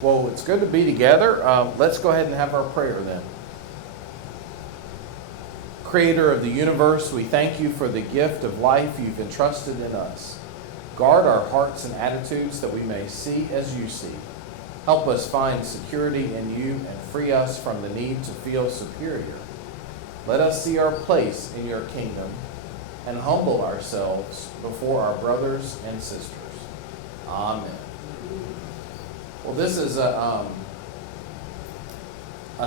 Well, it's good to be together. Let's go ahead and have our prayer then. Creator of the universe, we thank you for the gift of life you've entrusted in us. Guard our hearts and attitudes that we may see as you see. Help us find security in you and free us from the need to feel superior. Let us see our place in your kingdom and humble ourselves before our brothers and sisters. Amen. Well, this is a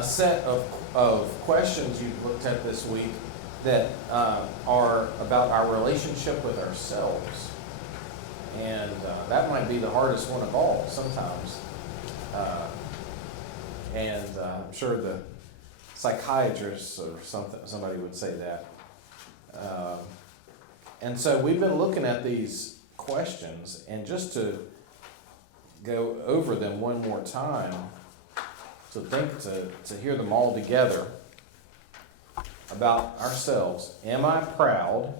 set of questions you've looked at this week that are about our relationship with ourselves. And that might be the hardest one of all sometimes. I'm sure the psychiatrists or somebody would say that. And so we've been looking at these questions, and just to go over them one more time, to hear them all together about ourselves. Am I proud?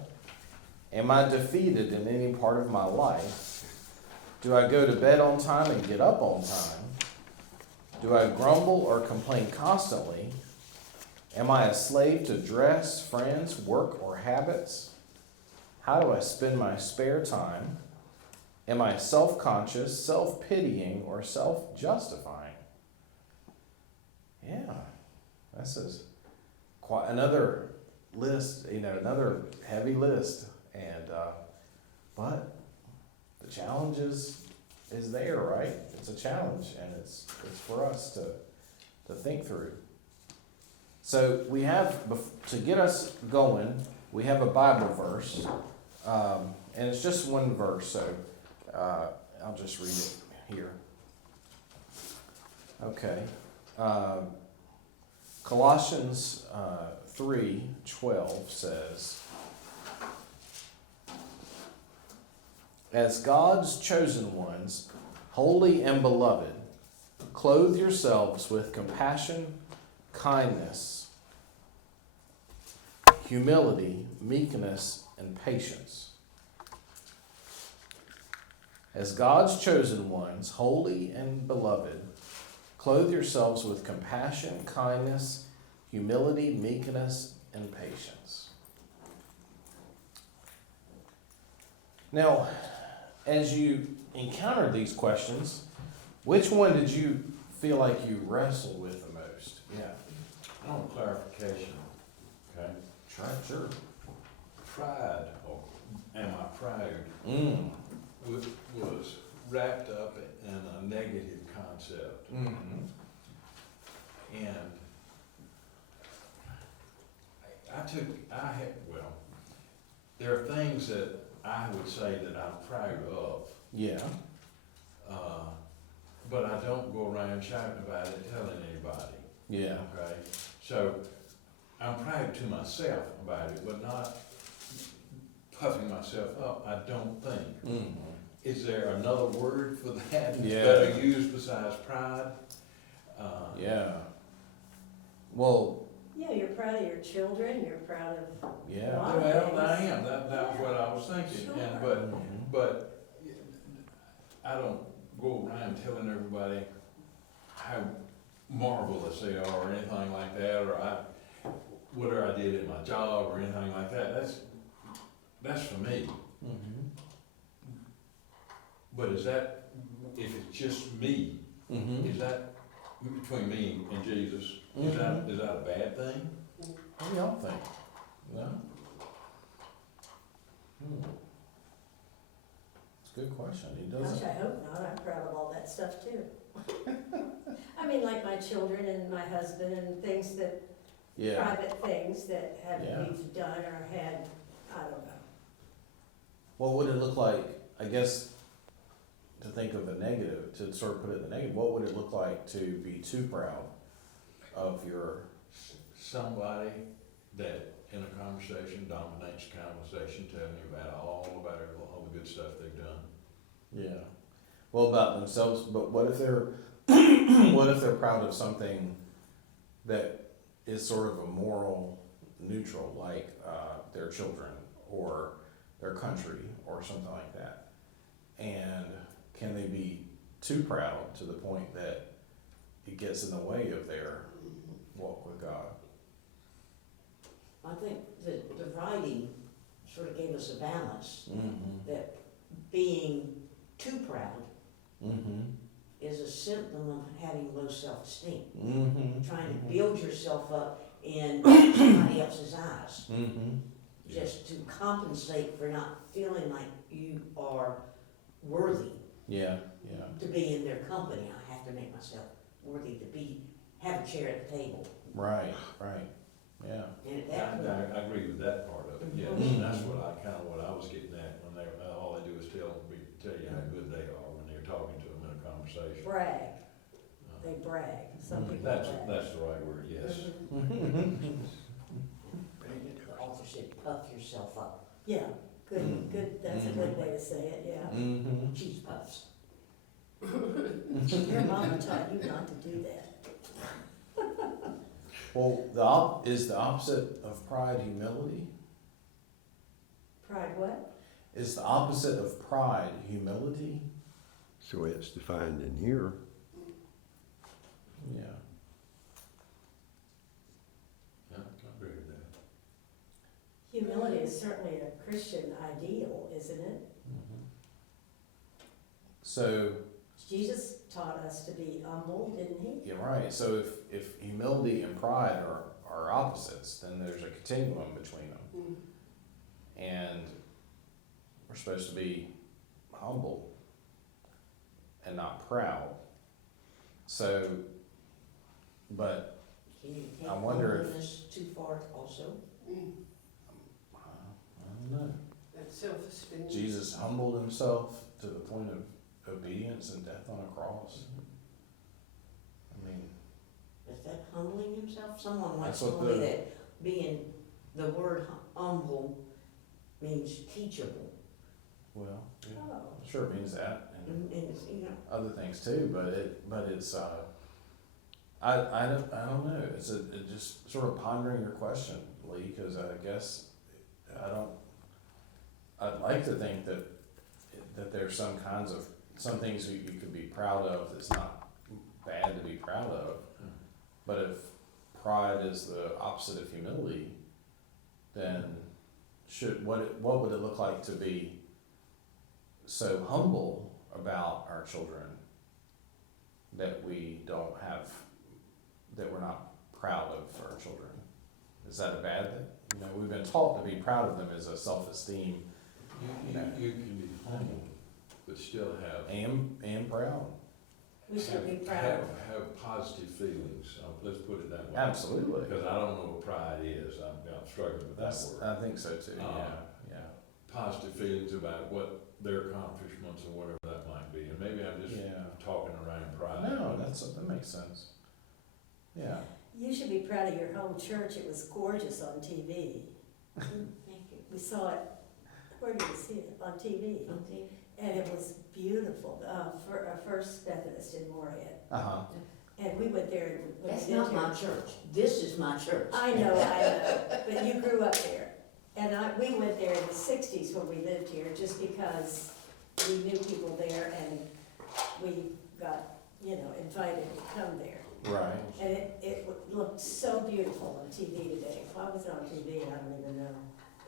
Am I defeated in any part of my life? Do I go to bed on time and get up on time? Do I grumble or complain constantly? Am I a slave to dress, friends, work, or habits? How do I spend my spare time? Am I self-conscious, self-pitying, or self-justifying? Yeah, this is quite another list, another heavy list. But the challenge is there, right? It's a challenge, and it's for us to think through. So we have, to get us going, we have a Bible verse, and it's just one verse, so I'll just read it here. Okay. Colossians 3:12 says, "As God's chosen ones, holy and beloved, clothe yourselves with compassion, kindness, humility, meekness, and patience." As God's chosen ones, holy and beloved, clothe yourselves with compassion, kindness, humility, meekness, and patience. Now, as you encountered these questions, which one did you feel like you wrestled with the most? Yeah. I want clarification, okay? Sure. Pride, or am I proud, was wrapped up in a negative concept. Mm-hmm. And there are things that I would say that I'm proud of. Yeah. But I don't go around shouting about it, telling anybody. Yeah. Okay? So I'm proud to myself about it, but not puffing myself up, I don't think. Mm-hmm. Is there another word for that Yeah. that are used besides pride? Yeah. Well. Yeah, you're proud of your children, you're proud of. Yeah. Well, I am. That was what I was thinking. Sure. But I don't go around telling everybody how marvelous they are or anything like that, or whatever I did in my job or anything like that. That's for me. Mm-hmm. But is that, if it's just me, Mm-hmm. is that between me and Jesus? Is that a bad thing? What do y'all think? No? It's a good question. He Gosh, doesn't. I hope not, I'm proud of all that stuff too. I mean, like my children and my husband and things that, Yeah. private things that Yeah. we've done or had, I don't know. What would it look like, I guess, to think of the negative, to sort of put it in the negative, what would it look like to be too proud of your... Somebody that in a conversation dominates the conversation, telling you about all the good stuff they've done. Yeah. Well, about themselves, but what if they're proud of something that is sort of a moral neutral, like their children or their country or something like that? And can they be too proud to the point that it gets in the way of their walk with God. I think that the writing sort of gave us a balance, Mm-hmm. that being too proud Mm-hmm. is a symptom of having low self-esteem. Mm-hmm. Trying to build yourself up in somebody else's eyes, Mm-hmm. just to compensate for not feeling like you are worthy Yeah, yeah. to be in their company. I have to make myself worthy to have a chair at the table. Right. Yeah. And at I, that point, I agree with that part of it, yes, Mhm. that's what I was getting at, when all they do is tell you how good they are when you're talking to them in a conversation. Brag, Uh, they brag, some Mm. people That's brag. the right word, yes. Mhm. the author said, puff yourself up. Yeah, good, Mm. good, that's a good way to say it, yeah. Mm-hmm. Cheese puffs. Your mama taught you not to do that. Well, is the opposite of pride humility? Pride what? Is the opposite of pride humility? So it's defined in here. Yeah. Yeah, I agree with that. Humility is certainly a Christian ideal, isn't it? Mm-hmm. So, Jesus taught us to be humble, didn't he? you're right. So if humility and pride are opposites, then there's a continuum between them. And we're supposed to be humble and not proud. So, but Can you take I wonder if- humbleness too far also? I don't know. That self-esteem. Jesus humbled himself to the point of obedience and death on a cross. I mean, Is that humbling himself? Someone once That's what told me the- that being, the word humble means teachable. well, yeah, Oh, sure it means that, and And it's, you know, other things too. But it's I don't know. It's just sort of pondering your question, Lee, because I guess I'd like to think that there's some things you could be proud of that's not bad to be proud of. But if pride is the opposite of humility, then what would it look like to be so humble about our children that we're not proud of our children? Is that a bad thing? We've been taught to be proud of them as a self-esteem You can be humble, but still have and proud. we should be proud. have positive feelings. Let's put it that way. Absolutely. Because I don't know what pride is. I'm struggling with that word. I think so too. Yeah. Positive feelings about what their accomplishments or whatever that might be, and maybe I'm just Yeah. talking around pride. No, that makes sense. Yeah. You should be proud of your home church, it was gorgeous on TV. thank you. We saw it, where did you see it? On TV. Okay. And it was beautiful, for our First Methodist in Morehead. Uh-huh. And we went there and. when That's we not lived my there- church. This is my church. I know, but you grew up there. And we went there in the sixties when we lived here, just because we knew people there and we got, invited to come there. Right. And it looked so beautiful on TV today. Why was it on TV? I don't even know.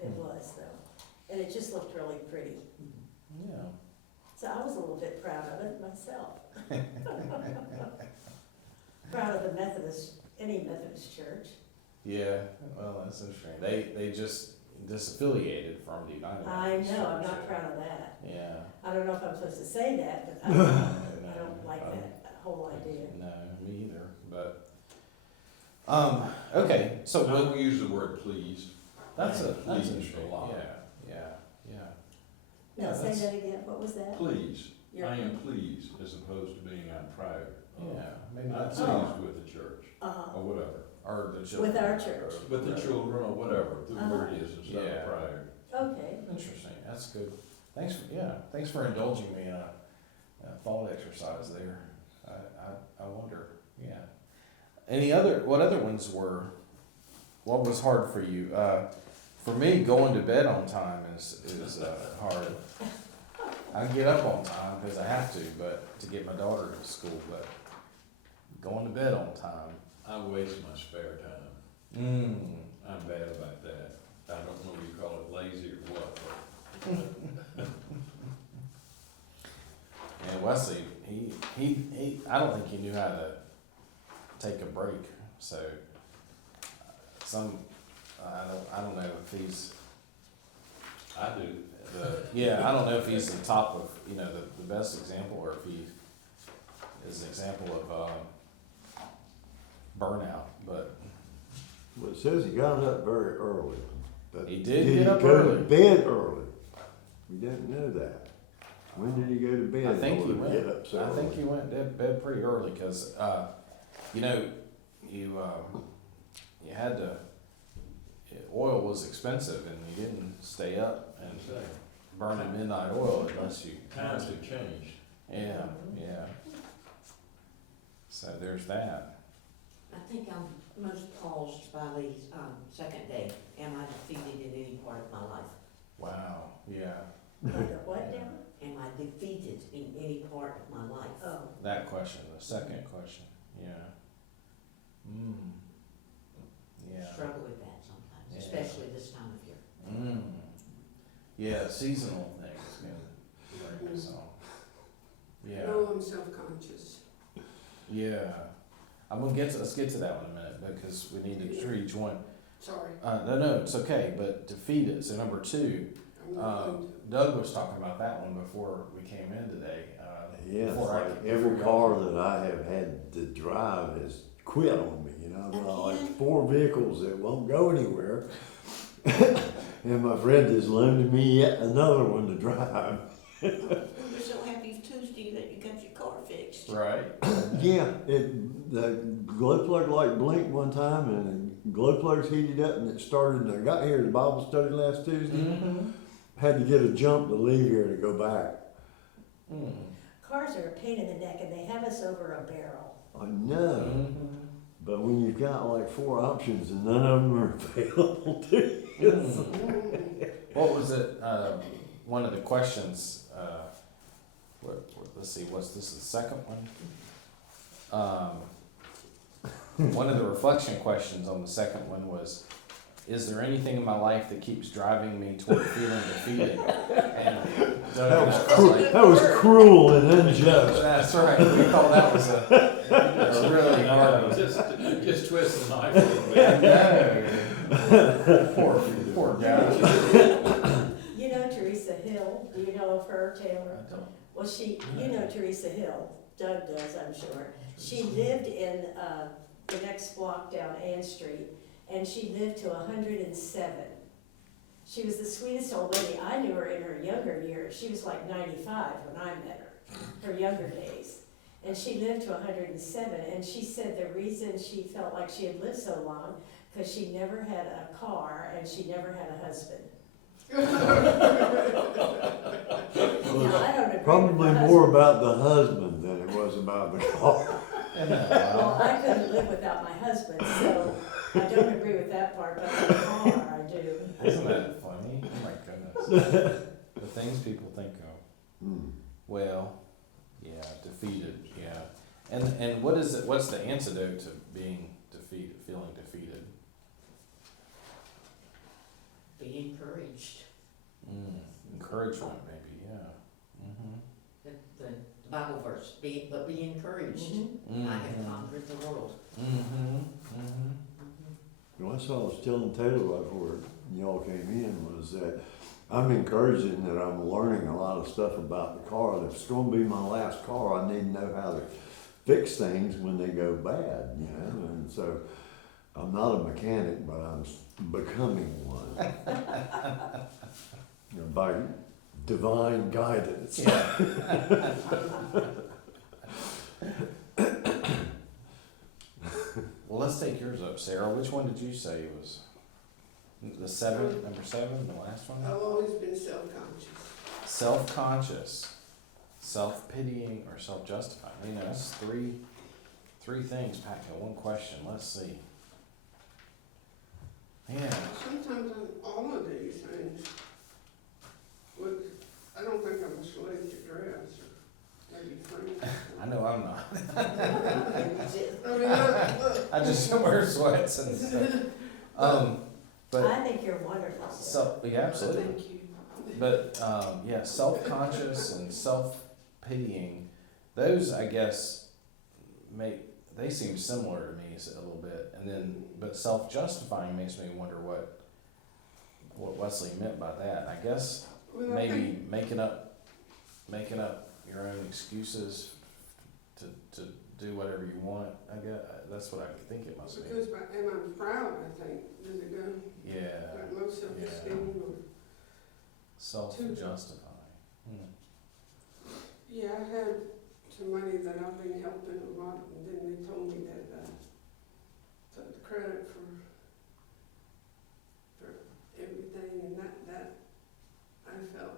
It was though. And it just looked really pretty. Yeah. So I was a little bit proud of it myself. Proud of the any Methodist church. Yeah. Well, that's interesting. They just disaffiliated from the United I Methodist know, I'm Church. not proud of that. Yeah. I don't know if I'm supposed to say that, but I don't like that whole idea. No, me either. But okay. So I we'll, will use the word pleased. that's Pleased interesting. a lot. Yeah. Now, say that's- that again, what was that? Pleased. You're- I am pleased as opposed to being I'm proud. Yeah. Maybe I'm that's pleased with the church Uh-huh. or whatever. or the children. With our church. With the children or whatever the Uh-huh. word is instead Yeah. of proud. Okay, Interesting. That's good. Thanks for indulging me in a thought exercise there. I wonder. Yeah. What other ones were? What was hard for you? For me, going to bed on time is hard. I get up on time because I have to, but to get my daughter to school, but going to bed on time. I waste my spare time. I'm bad about that. I don't know if you call it lazy or what, but And Wesley, I don't think he knew how to take a break, so I don't know if he's, I do. I don't know if he's the top of, the best example, or if he is an example of, burnout, but Well, it says he got up very early. But He did get up go early. to bed early? We didn't know that. When did he go to bed? I think in he order to went, get up so I think early? he went to bed pretty early, cause, you had to, oil was expensive and you didn't stay up and So, burn a midnight oil unless you. times have changed. Yeah, yeah. So there's that. I think I'm most paused by the, second day, am I defeated in any part of my life? Wow, yeah, What now? Am I defeated in any part of my life? Oh, that question, the second question, yeah. Yeah. Struggle with that sometimes, Yeah. especially this time of year. Yeah, seasonal things can bring us on. Yeah, No, I'm self-conscious. yeah. Let's get to that one in a minute, because we need to treat each one. Sorry, No, it's okay, but defeated, so number 2, I'm not going to. Doug was talking about that one before we came in today. Yeah, it's before like every car that I have had to drive has quit on me, I've got like Again? 4 vehicles that won't go anywhere. And my friend has loaned me yet another one to drive. We're so happy Tuesday that you got your car fixed. Right? Yeah, the glow plug light blinked one time and the glow plugs heated up and it started, and I got here to Bible study last Tuesday. Mm-hmm. Had to get a jump to leave here to go back. cars are a pain in the neck and they have us over a barrel. I know, but when you've got like 4 options and none of them are available to you. What was it, one of the questions, let's see, what's this, the second one? One of the reflection questions on the second one was, is there anything in my life that keeps driving me toward feeling defeated? And Doug and I was like, That was cruel and unjust. that's right, we thought that was a really hard one. Just twist the knife a little I bit. know. Poor guy. You know Teresa Hill, do you know of her, Taylor? Well, you know Teresa Hill, Doug does, I'm sure. She lived in, the next block down Ann Street, and she lived to 107. She was the sweetest old lady. I knew her in her younger years. She was like 95 when I met her younger days. And she lived to 107, and she said the reason she felt like she had lived so long, because she never had a car and she never had a husband. Now, I don't agree Probably with the more husband. about the husband than it was about the car. Well, I couldn't live without my husband, so I don't agree with that part, but the car, I do. Isn't that funny? Oh my goodness. The things people think of. Well, yeah, defeated, yeah. And what's the antidote to being defeated, feeling defeated? Be encouraged. Encouragement, maybe, yeah. The Bible verse, be encouraged. Mhm. I have conquered the world. What I was telling Taylor before y'all came in was that I'm encouraging that I'm learning a lot of stuff about the car. If it's going to be my last car, I need to know how to fix things when they go bad, And so I'm not a mechanic, but I'm becoming one. By divine guidance. Yeah. Well, let's take yours up, Sarah. Which one did you say it was? The number 7, the last one? I've always been self-conscious. Self-conscious, self-pitying, or self-justifying. That's three things packed in one question. Let's see. Man, Sometimes all of these things would I don't think I'm a slave to dress, or maybe free. I know I'm not. I mean, look, I just wear sweats and stuff. But I think you're wonderful. yeah, absolutely. Thank you. But yeah, self-conscious and self-pitying, those I guess they seem similar to me a little bit. And then, but self-justifying makes me wonder what Wesley meant by that. I guess Well, I maybe think- making up your own excuses to do whatever you want. I guess that's what I think it must be. Because am I proud, I think, does it go, Yeah, like low self-esteem or? self-justifying. Yeah, I had somebody that I've been helping a lot, and then they told me that, took the credit for everything, and that, I felt,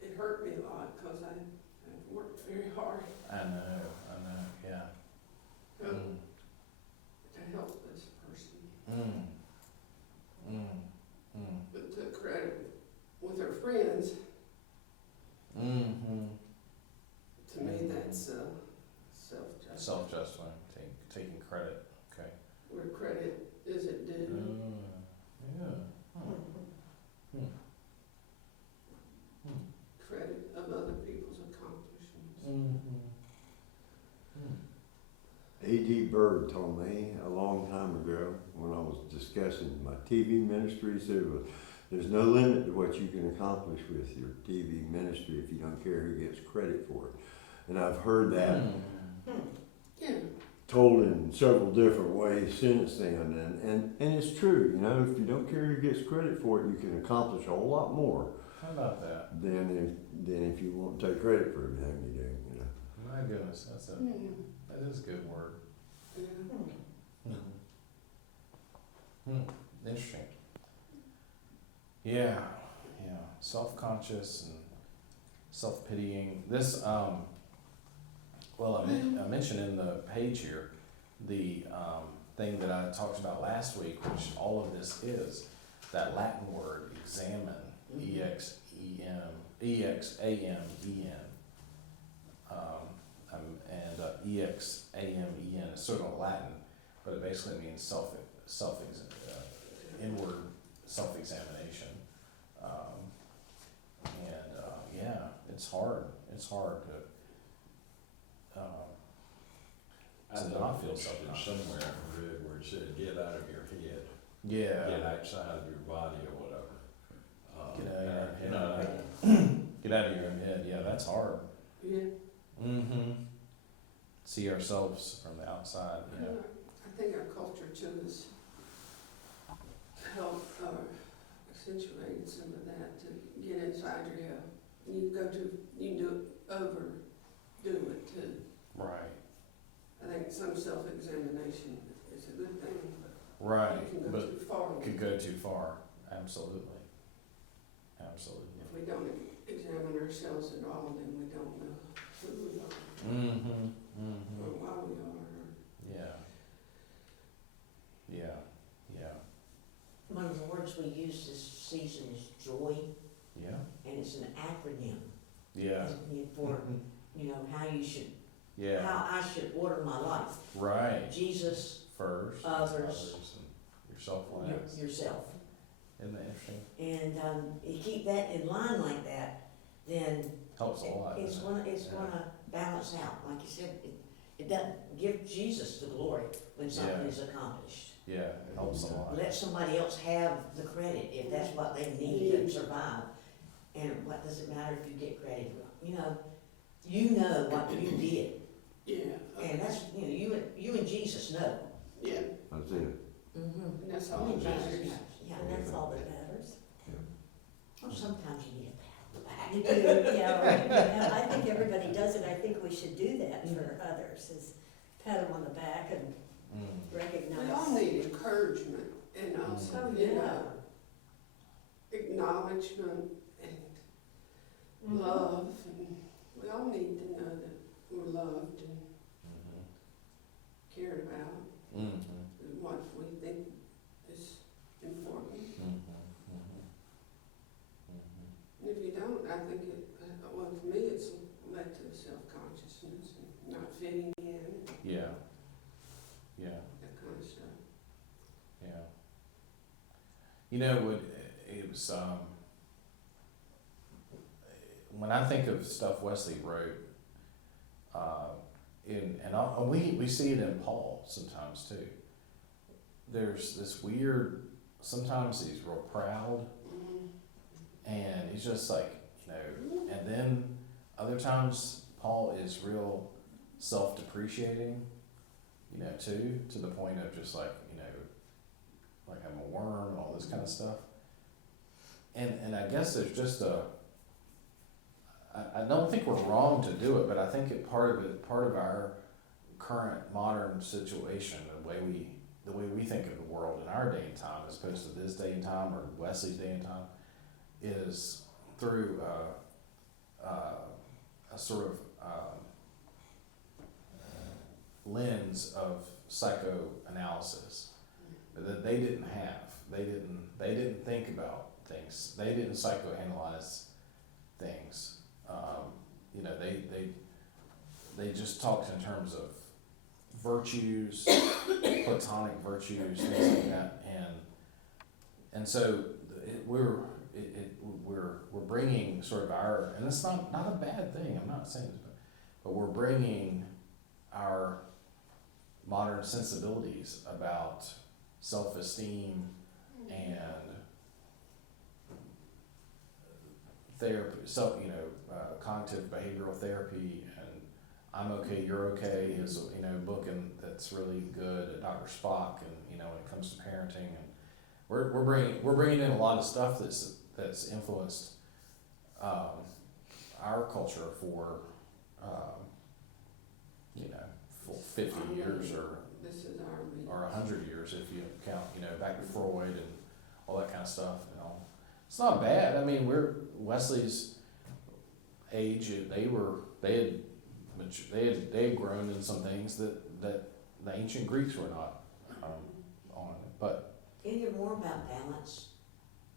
it hurt me a lot, cause I've worked very hard I know, yeah. to help this person, but took credit with her friends. To me, that's, self-justice, Self-justifying, taking credit, okay. where credit isn't due. Yeah. Credit of other people's accomplishments. A.D. Bird told me a long time ago when I was discussing my TV ministry, he said, there's no limit to what you can accomplish with your TV ministry if you don't care who gets credit for it. And I've heard that Yeah. told in several different ways since then, and it's true, you know, if you don't care who gets credit for it, you can accomplish a whole lot more How about that? than if you won't take credit for everything you do, you know. My goodness, that is a good word. Interesting. Yeah, self-conscious and self-pitying. This, well, I mentioned in the page here, the thing that I talked about last week, which all of this is, that Latin word, examine, E-X-A-M-E-N, and E-X-A-M-E-N is sort of Latin, but it basically means inward self-examination. Yeah, it's hard to not feel self-conscious. Somewhere I read where it said, get out of your head, Yeah. get outside of your body or whatever. Get out of your You know, head. Get out of your own head. Yeah, that's hard. Yeah. See ourselves from the outside. Yeah. I think our culture too has helped, accentuate some of that, to get inside your head. You can do it, overdo it too. Right. I think some self-examination is a good thing, but Right. you can go But too far. could go too far. Absolutely. If we don't examine ourselves at all, then we don't know who we are, or why we are. Yeah. One of the words we use this season is joy, Yeah. and it's an acronym. Yeah. For, you know, how you should, Yeah. how I should order my life. Right. Jesus, First. Others. And yourself last. yourself. Isn't that interesting? And you keep that in line like that, then Helps a lot. it's doesn't it? it's gonna balance out. Like you said, it doesn't give Jesus the glory when something Yeah. is accomplished. Yeah, it helps a lot. Let somebody else have the credit if that's what they need to survive. And what does it matter if you get credit? You know what you did. Yeah. And that's, you and Jesus know. Yeah, That's it. Mm-hmm. and that's all Only that Jesus matters. knows. Yeah, And that's all that matters. well, sometimes you need a pat on the back. You do, yeah, right. And I think everybody does it. I think we should do that for others, is pat them on the back and recognize. We all need encouragement and also, acknowledgement and love. And we all need to know that we're loved and cared about, and what we think is important. And if you don't, I think Yeah, that kind of stuff. yeah. You know, what, it was, when I think of stuff Wesley wrote, we see it in Paul sometimes too. There's this weird, sometimes he's real proud, and he's just like, you know, and then other times Paul is real self-depreciating, you know, too, to the point of just like, you know, like I'm a worm and all this kind of stuff. And I guess there's just I don't think we're wrong to do it, but I think part of our current modern situation, the way we think of the world in our day and time, as opposed to this day and time or Wesley's day and time, is through a sort of lens of psychoanalysis that they didn't have. They didn't think about things. They didn't psychoanalyze things. You know, they just talked in terms of virtues, platonic virtues, things like that, and so we're bringing sort of our, and it's not a bad thing. I'm not saying this, but we're bringing our modern sensibilities about self-esteem and therapy, cognitive behavioral therapy, and I'm okay, you're okay is, you know, book that's really good, Dr. Spock, and you know, when it comes to parenting, and we're bringing in a lot of stuff that's influenced our culture for you know, for 50 years This is our meeting. or 100 years if you count, you know, back to Freud and all that kind of stuff. You know, it's not bad. I mean, Wesley's age. They had grown in some things that the ancient Greeks were not on. But Any more about balance?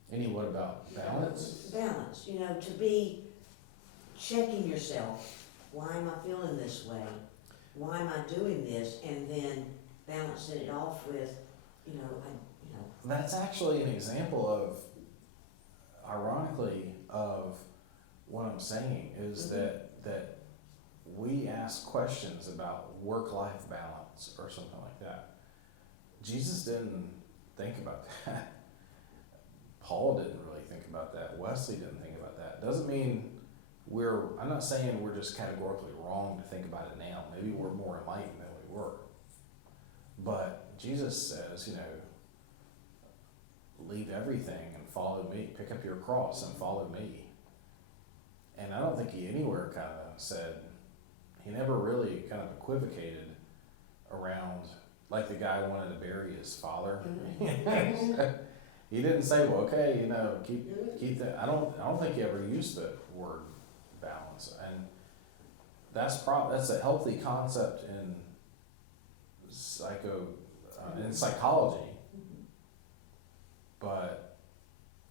what about balance? Balance, you know, to be checking yourself. Why am I feeling this way? Why am I doing this? And then balancing it off with, That's actually an example of, ironically, of what I'm saying is that we ask questions about work-life balance or something like that. Jesus didn't think about that. Paul didn't really think about that. Wesley didn't think about that. Doesn't mean I'm not saying we're just categorically wrong to think about it now. Maybe we're more enlightened than we were. But Jesus says, you know, leave everything and follow me. Pick up your cross and follow me. And I don't think he anywhere kind of said, he never really kind of equivocated around, like the guy wanted to bury his father. He didn't say, well, okay, you know, keep that. I don't think he ever used the word balance. And that's a healthy concept in in psychology. But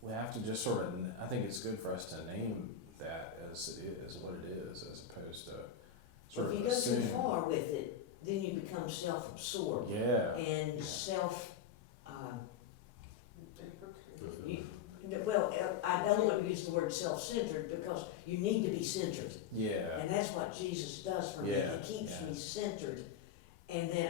we have to just sort of, I think it's good for us to name that as it is, what it is, as opposed to sort if of you go assume. too far with it, then you become self-absorbed Yeah. and I don't want to use the word self-centered because you need to be centered. Yeah. And that's what Jesus does for me. Yeah, He keeps yeah. me centered. And then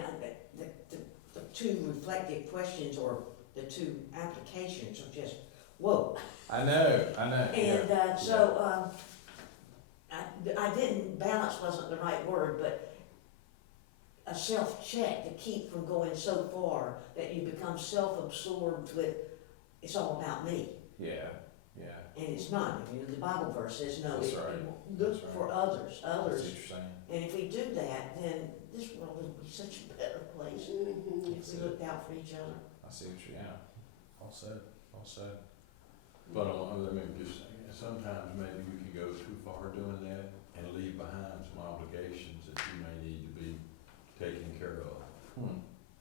the two reflective questions or the two applications are just, whoa. I know. And yeah. I didn't, balance wasn't the right word, but a self-check to keep from going so far that you become self-absorbed with, it's all about me. Yeah. And it's not. You know, the Bible verse says, no, That's right. look That's right. for others. That's what you're saying. And if we do that, then this world would be such a better place if we looked out for each other. I see what you're, yeah. All said. But let me just say, sometimes maybe we can go too far doing that and leave behind some obligations that you may need to be taken care of.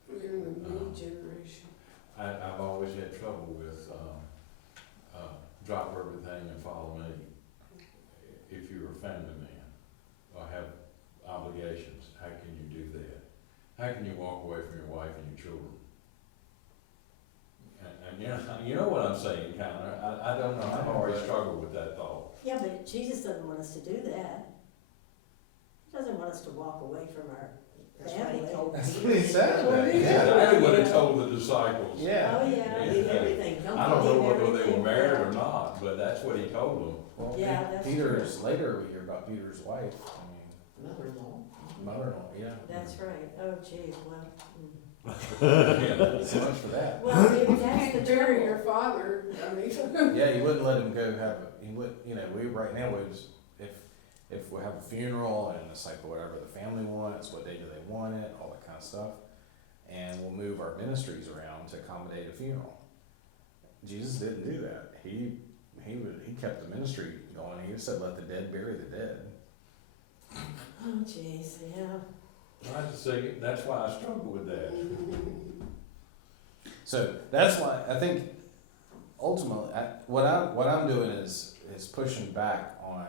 We're in the me generation. I've always had trouble with, drop everything and follow me. If you're a family man or have obligations, how can you do that? How how can you walk away from your wife and your children? And you know what I'm saying, kinda, I don't know, I've always struggled with that thought. Yeah, but Jesus doesn't want us to do that. He doesn't want us to walk away from our That's what he family. told That's Peter. what he said. That's Yeah. exactly what he told the disciples. Yeah. Oh, yeah. Leave everything, don't I don't know leave whether they everything were married or behind. not, but that's what he told them. Well, Yeah, that's Peter's, later we hear about Peter's wife, Mother-in-law. mother-in-law, yeah. That's right. Oh, geez, well. Yeah. So much for that. Well, maybe You that's the can't bury your trouble. father, I mean. Yeah, you wouldn't let him go have, he would, you know, we, right now, we just, if we have a funeral and it's like whatever the family wants, what day do they want it, all that kind of stuff. And we'll move our ministries around to accommodate a funeral. Jesus didn't do that. He kept the ministry going. He just said, let the dead bury the dead. Oh, geez, yeah. I just say, that's why I struggle with that. So that's why I think ultimately what I'm doing is pushing back on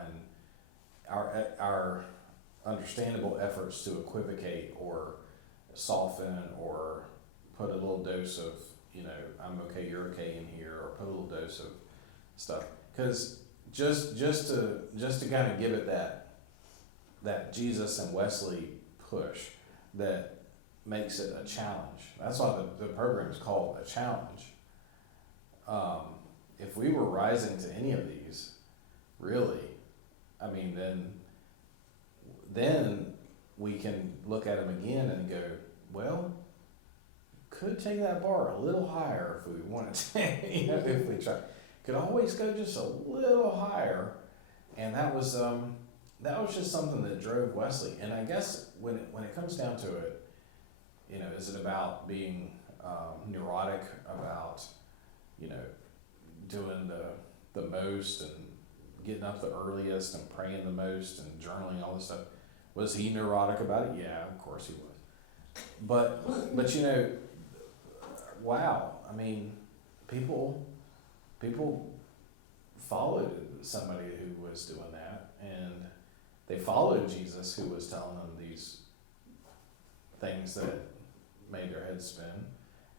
our understandable efforts to equivocate or soften or put a little dose of, you know, I'm okay, you're okay in here, or put a little dose of stuff, because just to kind of give it that Jesus and Wesley push that makes it a challenge. That's why the program is called a challenge. If we were rising to any of these, really, I mean, then we can look at them again and go, well, could take that bar a little higher if we wanted to, you know, if we try. Could always go just a little higher, and that was just something that drove Wesley. And I guess when it comes down to it, you know, is it about being neurotic about, you know, doing the most and getting up the earliest and praying the most and journaling, all this stuff? Was he neurotic about it? Yeah, of course he was. But you know, wow, I mean, people followed somebody who was doing that, and they followed Jesus, who was telling them these things that made their heads spin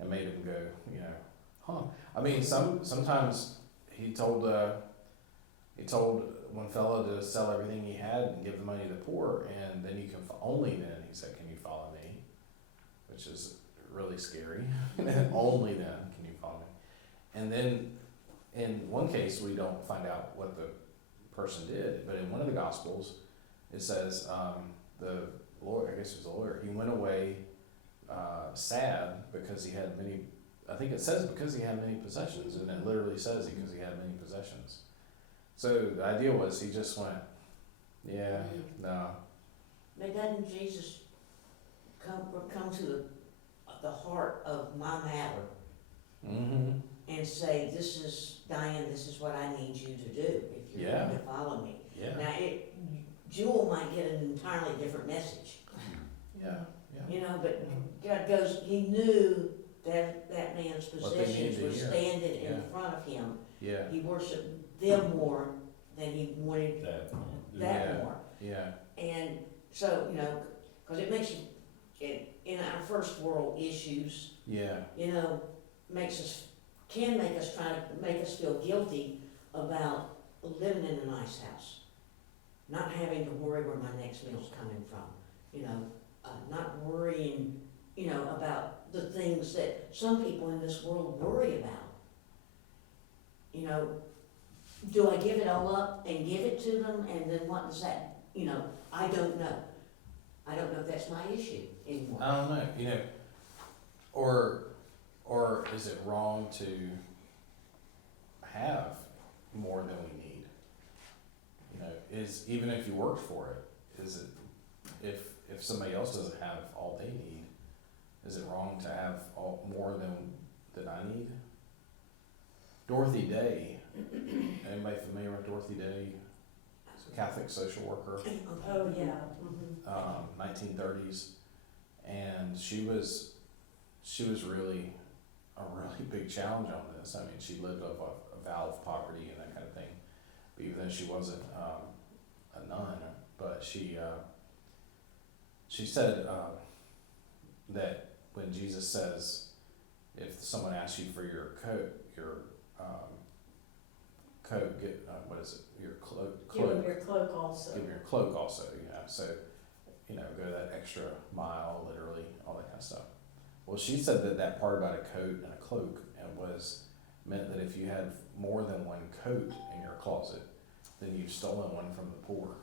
and made them go, you know, huh. I mean, sometimes he told one fellow to sell everything he had and give the money to the poor, and then you can only then he said, can you follow me? Which is really scary. Only then can you follow me. And then in one case we don't find out what the person did, but in one of the Gospels it says the lawyer, I guess it was a lawyer, he went away sad because he had many. I think it says because he had many possessions, and it literally says because he had many possessions. So the idea was he just went, yeah, no. But doesn't Jesus come to the heart of my matter Mm-hmm. and say, this is, Diane, this is what I need you to do if you're Yeah. going to follow me? Yeah. Now, Jewel might get an entirely different message, Yeah. Yeah. you know, but God goes, he knew that that man's What they needed possessions to were hear. standing in Yeah. front of him. Yeah. He worshiped them more than he wanted That, that Yeah. more. Yeah. And so, you know, because it makes you, in our first world issues, Yeah. you know, can make us try to make us feel guilty about living in a nice house, not having to worry where my next meal's coming from, you know, not worrying, you know, about the things that some people in this world worry about. You know, do I give it all up and give it to them, and then what does that, you know, I don't know. I don't know if that's my issue anymore. I don't know, you know, or is it wrong to have more than we need? You know, is, even if you work for it, is it, if somebody else doesn't have all they need, is it wrong to have more than I need? Dorothy Day, anybody familiar with Dorothy Day? Catholic social worker. Oh, yeah. Mm-hmm. 1930s, and she was really a really big challenge on this. I mean, she lived off a vow of poverty and that kind of thing, but even though she wasn't a nun, but she said, that when Jesus says, if someone asks you for your coat, get, what is it, your Give them cloak, your cloak also. give 'em your cloak also, so, go that extra mile, literally, all that kind of stuff. Well, she said that part about a coat and a cloak meant that if you had more than one coat in your closet, then you've stolen one from the poor.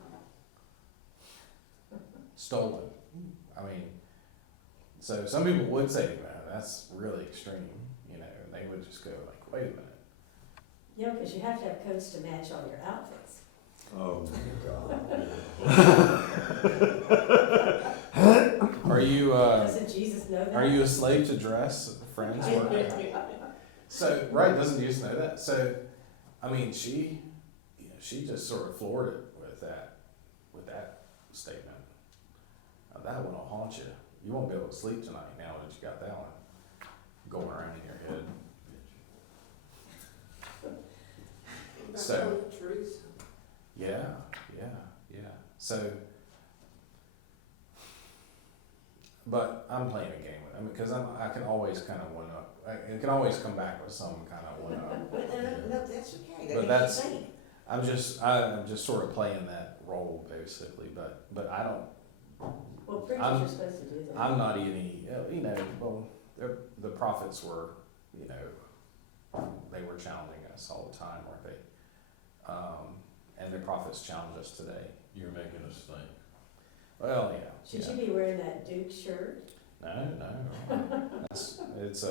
Stolen. I mean, so some people would say, "Man, that's really extreme," and they would just go like, "Wait a minute." Yeah, because you have to have coats to match all your outfits. Oh, Are you Doesn't Jesus know that? are you a slave to dress, friends? So right, doesn't Jesus know that? So, I mean, she just sort of floored it with that statement. That one will haunt you. You won't be able to sleep tonight now that you got that one going around in your head. About So- the trees. Yeah. So, but I'm playing a game with them because I can always kind of one up. It can always come back with some kind of one up. But, no, that's okay, But that that's- makes you think. I'm just sort of playing that role basically, but I don't. Well, preachers I'm- are supposed to do that. I'm not any, the prophets were, they were challenging us all the time, weren't they? And the prophets challenge us today. You're making us think. Well, yeah. Should yeah. you be wearing that Duke shirt? No. It's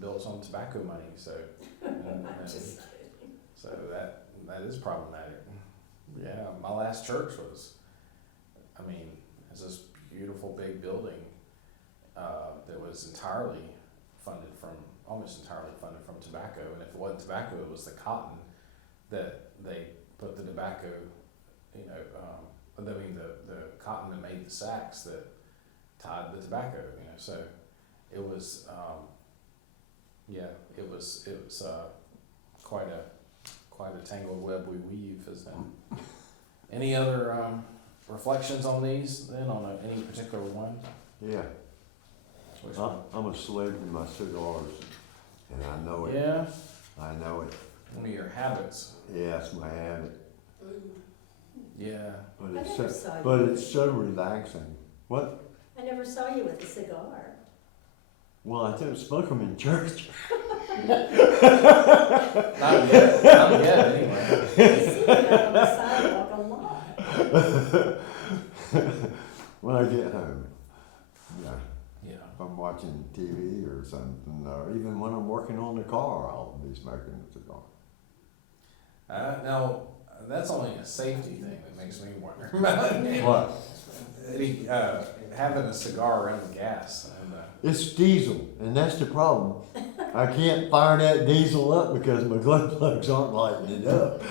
built on tobacco money, so, I'm just kidding. so that is problematic. Yeah, my last church was, it's this beautiful big building, that was almost entirely funded from tobacco, and if it wasn't tobacco, it was the cotton that they put the tobacco, the cotton that made the sacks that tied the tobacco, so it was, it was quite a tangled web we weave, isn't it? Any other reflections on these then, on any particular one? yeah. Which one? I'm a slave to my cigars, and I know it. Yeah, I know it. one of your habits. Yeah, it's my habit. Ooh. Yeah. But I it's never so, saw you. but it's so relaxing. What? I never saw you with a cigar. Well, I don't smoke them in church. Not yet, anyway. I see you out on the sidewalk a lot. When I get home. Yeah. Yeah. If I'm watching TV or something, or even when I'm working on the car, I'll be smoking a cigar. Now, that's only a safety thing that makes me wonder about it. What? Having a cigar around the gas. And, It's diesel, and that's the problem. I can't fire that diesel up because my glove plugs aren't lighting it up.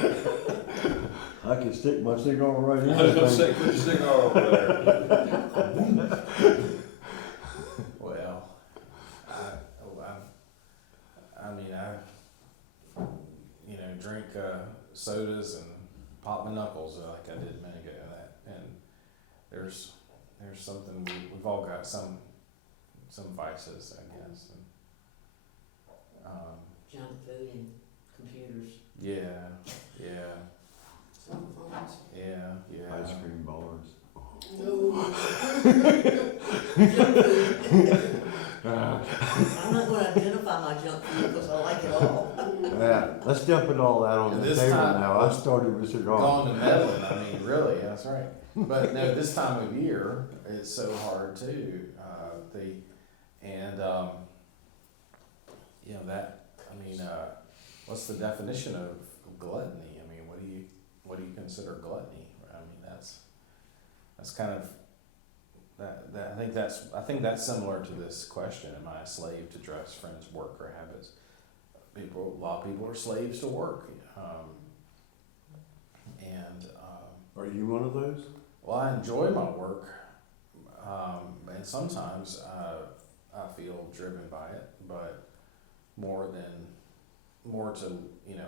I can stick my cigar right in. I was gonna say, put your cigar over there. well, I drink sodas and pop my knuckles like I did a minute ago. And there's something we've all got some vices, I guess. And, Junk food and computers. yeah. Cell phones. Yeah. Ice cream bars. No. I'm not gonna identify my junk food because I like it all. Yeah, let's dump it all out on And the this table time- now. I started with cigars. Gone to meddling, really, that's right. But no, this time of year, it's so hard too. What's the definition of gluttony? What do you consider gluttony? That's kind of, I think that's similar to this question. Am I a slave to dress, friends, work, or habits? A lot of people are slaves to work. Are you one of those? Well, I enjoy my work, and sometimes I feel driven by it, but more to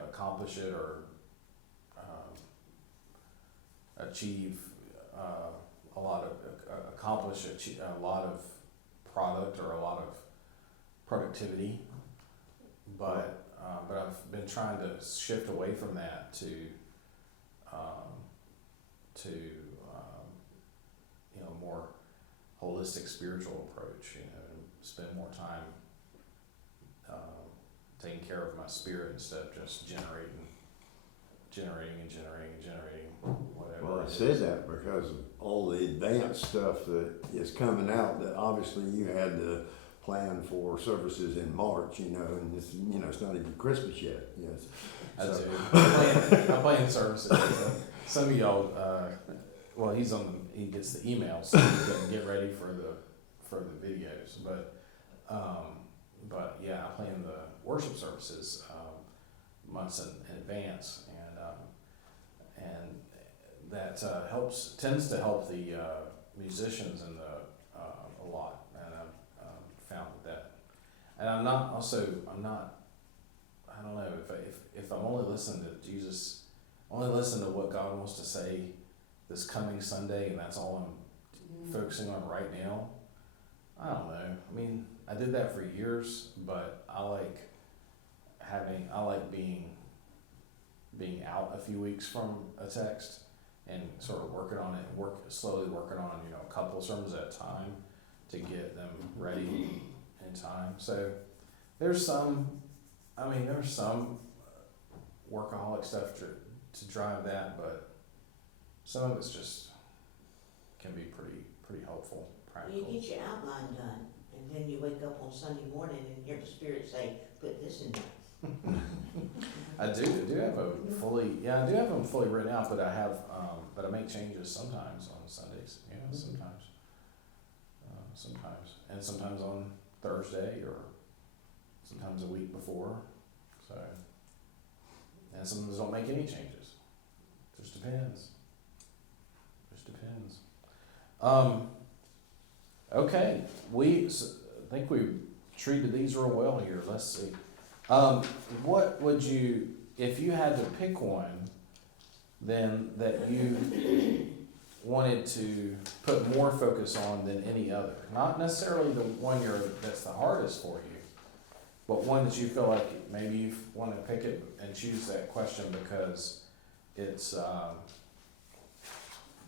accomplish it or achieve a lot of product or a lot of productivity. But I've been trying to shift away from that to more holistic spiritual approach, and spend more time taking care of my spirit instead of just generating whatever. Well, I it said is. that because of all the advanced stuff that is coming out, that obviously you had to plan for services in March, and it's, it's not even Christmas yet, yes. I So- do. I'm playing services. Some of y'all, well, he gets the emails, so he can get ready for the videos. But yeah, I plan the worship services months in advance, and that tends to help the musicians and a lot, and I've found that. And I'm not. I don't know if I'm only listening to Jesus, only listen to what God wants to say this coming Sunday, and that's all I'm focusing on right now. I don't know. I mean, I did that for years, but I like being out a few weeks from a text and sort of working on it, slowly working on, a couple sermons at a time to get them ready in time. So there's some workaholic stuff to drive that, but some of it's just can be pretty helpful, You practical. get your outline done, and then you wake up on Sunday morning and hear the Spirit say, put this in there. I do have I do have them fully written out, but but I make changes sometimes on Sundays, sometimes, and sometimes on Thursday, or sometimes a week before, so, and sometimes don't make any changes, just depends. Okay, I think we treated these real well here. Let's see. What would you, if you had to pick one, then that you wanted to put more focus on than any other? Not necessarily the one that's the hardest for you, but one that you feel like maybe you want to pick it and choose that question because it's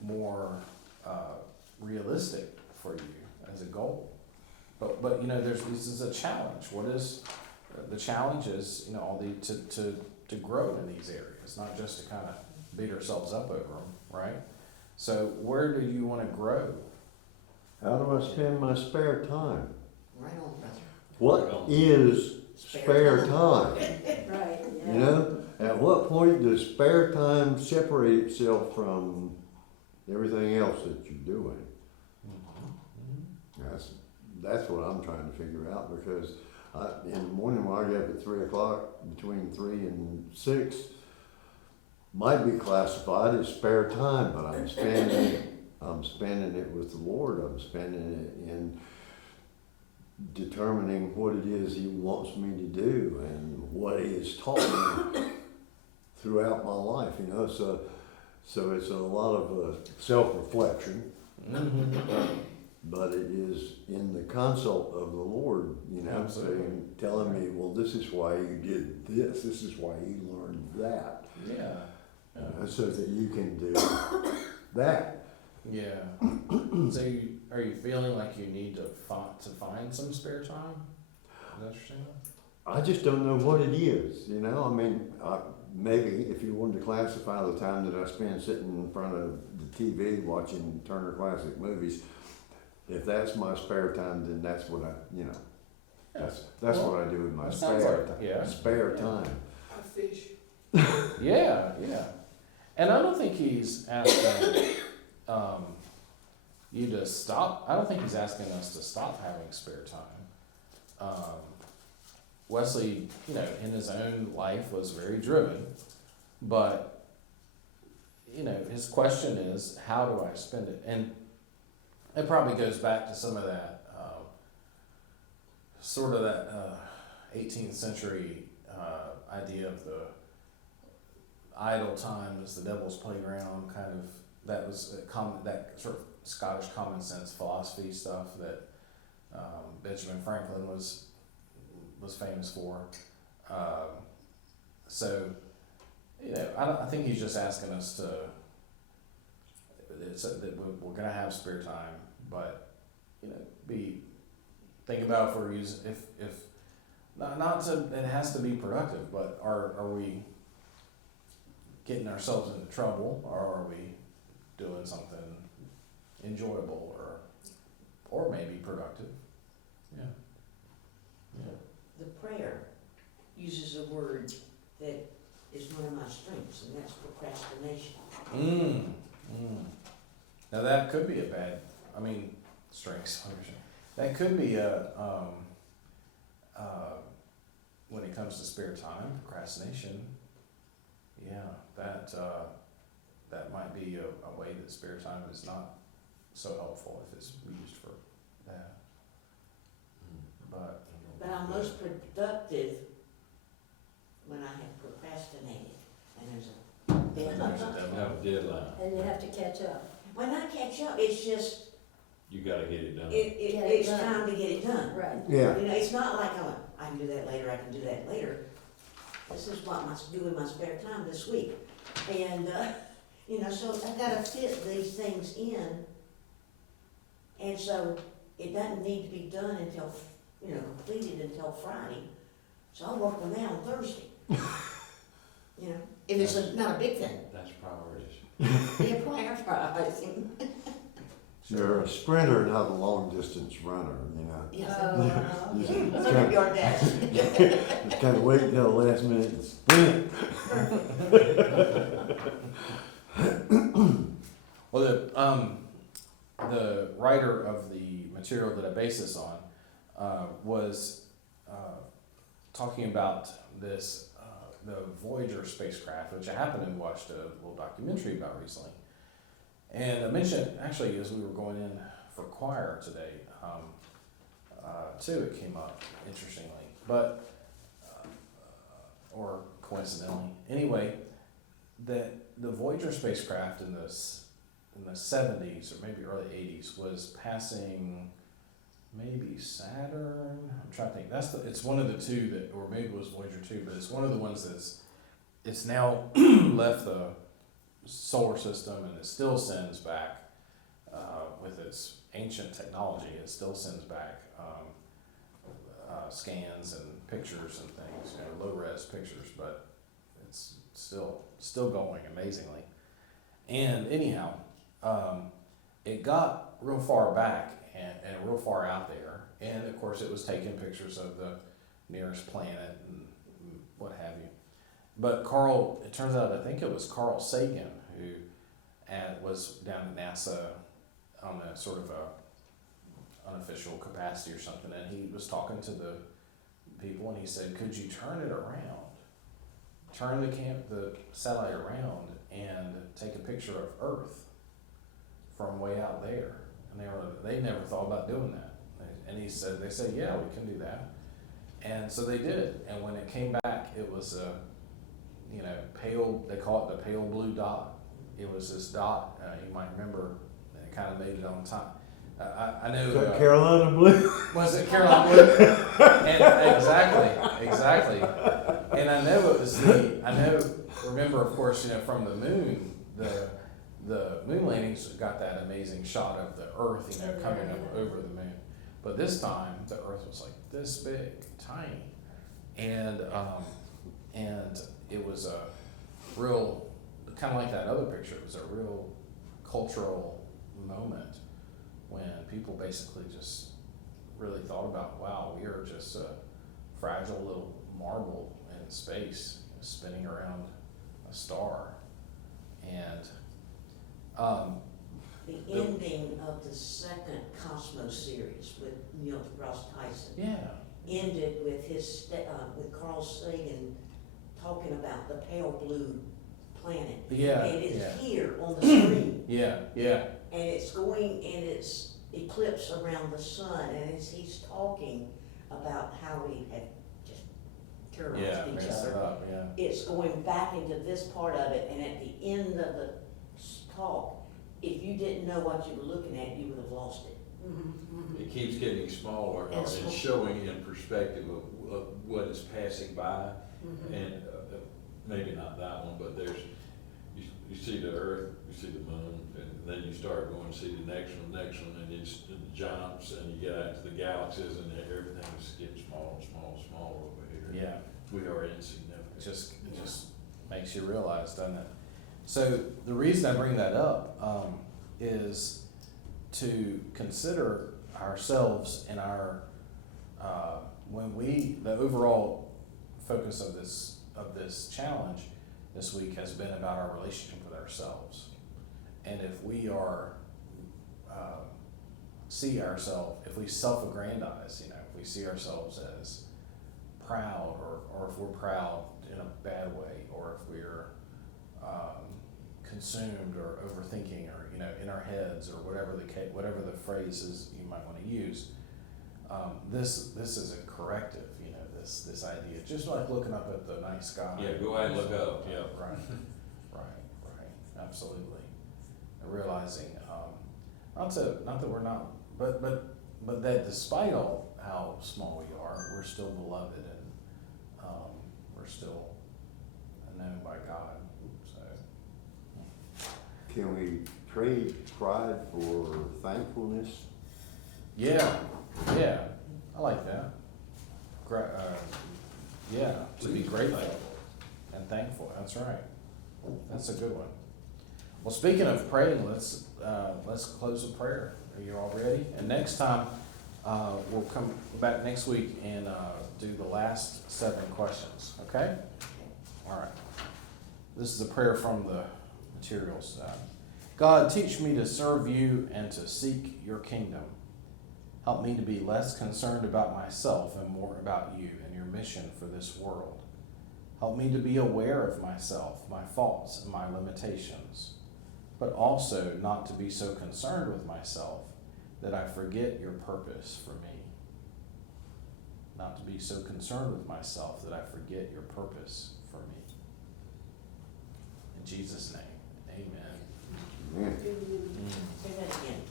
more realistic for you as a goal. But this is a challenge. What is the challenge? Is to grow in these areas, not just to kind of beat ourselves up over them, right? So where do you want to grow? How do I spend my spare time? Right on, brother. What is spare time? Right, yeah. At what point does spare time separate itself from everything else that you're doing? That's what I'm trying to figure out, because in the morning when I get up at 3 o'clock, between 3 and 6, might be classified as spare time, but I'm spending it with the Lord. I'm spending it in determining what it is He wants me to do and what He has taught me throughout my life. So it's a lot of self-reflection. But it is in the consult of the Lord, Absolutely. telling me, well, this is why you did this is why you learned that, Yeah. so that you can do that. Yeah. So are you feeling like you need to find some spare time? Is that what you're saying? I just don't know what it is, maybe if you wanted to classify the time that I spend sitting in front of the TV watching Turner Classic Movies, if that's my spare time, then that's what that's what I do in my that sounds spare like- time. yeah. Spare Yeah. time. I fish. Yeah. And I don't think he's asking you to stop. I don't think he's asking us to stop having spare time. Wesley, in his own life was very driven, but his question is, how do I spend it? And it probably goes back to some of that, sort of that 18th century idea of the idle time as the devil's playground, kind of, that was that sort of Scottish common sense philosophy stuff that Benjamin Franklin was famous for. So, you know, I think he's just asking us to, that we're gonna have spare time, but, you know, think about if we're using, if, not to, it has to be productive, but are we getting ourselves into trouble, or are we doing something enjoyable or maybe productive? Yeah. Yeah. The prayer uses a word that is one of my strengths, and that's procrastination. Now that could be strengths. That could be when it comes to spare time, procrastination. Yeah, that might be a way that spare time is not so helpful if it's used for that. But I'm most productive when I have procrastinated, and there's a deadline. Have a deadline. And you have to catch up. When I catch up, it's just, You gotta get it done. Get it it's done. time to get it done. Right. Yeah, You know, it's not like I can do that later, I can do that later. This is what I do in my spare time this week. And, you know, so I gotta fit these things in. And so it doesn't need to be done until, you know, completed until Friday. So I'll work on that on Thursday. You know, if it's not a big thing. That's priorities. Yeah, prioritizing. you're a sprinter, not a long-distance runner, you know. Yes. Oh, You okay. Look at your desk. just kind of wait until the last minute and sprint. well, the writer of the material that I base this on was talking about this the Voyager spacecraft, which I happened to watch a little documentary about recently. And I mentioned, actually, as we were going in for choir today, too, it came up, interestingly, but, or coincidentally. Anyway, that the Voyager spacecraft in the 70s, or maybe early 80s, was passing maybe Saturn. I'm trying to think. It's one of the two that, or maybe it was Voyager 2, but it's one of the ones it's now left the solar system, and it still sends back, with its ancient technology, it still sends back scans and pictures and things, you know, low-res pictures, but it's still going amazingly. And anyhow, it got real far back and real far out there, and of course it was taking pictures of the nearest planet and what have you. But it turns out, I think it was Carl Sagan who was down at NASA on a sort of a unofficial capacity or something, and he was talking to the people, and he said, could you turn it around, turn the satellite around and take a picture of Earth from way out there? And they never thought about doing that. And they said, yeah, we can do that. And so they did. And when it came back, it was pale, they call it the pale blue dot. It was this dot, you might remember, it kind of made it on time. I know. Is that Carolina blue? Was it Carolina blue? And exactly. And I know remember, of course, you know, from the moon, the moon landings got that amazing shot of the Earth, you know, coming up over the moon. But this time, the Earth was like this big, tiny. And it was a real, kind of like that other picture, it was a real cultural moment when people basically just really thought about, wow, we are just a fragile little marble in space spinning around a star. And The ending of the second Cosmos series with Neil deGrasse Tyson ended with with Carl Sagan talking about the pale blue planet. Yeah, And it's yeah. here on the screen. Yeah. And it's going in its eclipse around the sun, and he's talking about how we have just terrorized each messed it other. up, yeah. It's going back into this part of it, and at the end of the talk, if you didn't know what you were looking at, you would have lost it. It keeps getting smaller, or It's it's small. showing in perspective of what is passing by. And maybe not that one, but there's, you see the earth, you see the moon, and then you start going to see the next one, and it jumps, and you get out to the galaxies, and everything just gets smaller over here. Yeah, We are insignificant. it just makes you realize, doesn't it? So the reason I bring that up is to consider ourselves in our, the overall focus of this challenge this week has been about our relationship with ourselves. And if we are, if we self-aggrandize, if we see ourselves as proud, or if we're proud in a bad way, or if we're consumed or overthinking, or in our heads, or whatever the phrase is you might want to use, this is a corrective. This idea, just like looking up at the night sky. Yeah, go ahead and look up, yeah. Right, absolutely. And realizing, not that we're not, but that despite all how small we are, we're still beloved, and we're still known by God. So, Can we trade pride for thankfulness? yeah, I like that. To be grateful and thankful. That's right. That's a good one. Well, speaking of praying, let's close with prayer. Are you all ready? And next time, we'll come back next week and do the last 7 questions. Okay? All right. This is a prayer from the materials. God, teach me to serve you and to seek your kingdom. Help me to be less concerned about myself and more about you and your mission for this world. Help me to be aware of myself, my faults, and my limitations, but also not to be so concerned with myself that I forget your purpose for me. Not to be so concerned with myself that I forget your purpose for me. In Jesus' name, amen. Amen. Say that again.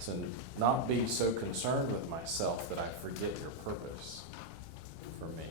So not be so concerned with myself that I forget your purpose for me.